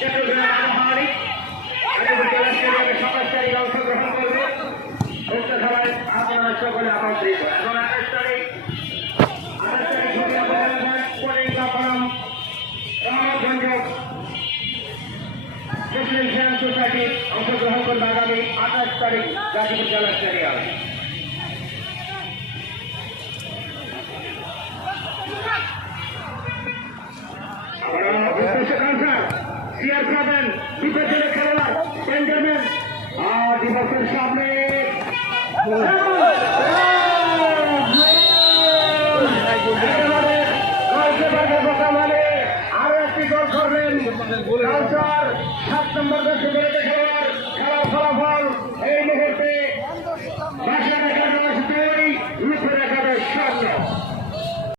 চট্টগ্রাম আবহাওয়ারী স্টেডিয়ামে 27 তারিখ অংশগ্রহণ করবে। উক্ত খেলায় আপনারা সকলে আমন্ত্রিত। এবং 28 তারিখ মুসলিম সোসাইটি অংশগ্রহণ করবে আগামী 28 তারিখ গাজীপুর জেলা স্টেডিয়ামে। চেয়ার খাবেন বিপদের খেলোয়াড় বেঞ্জামিন দিবসের সামনে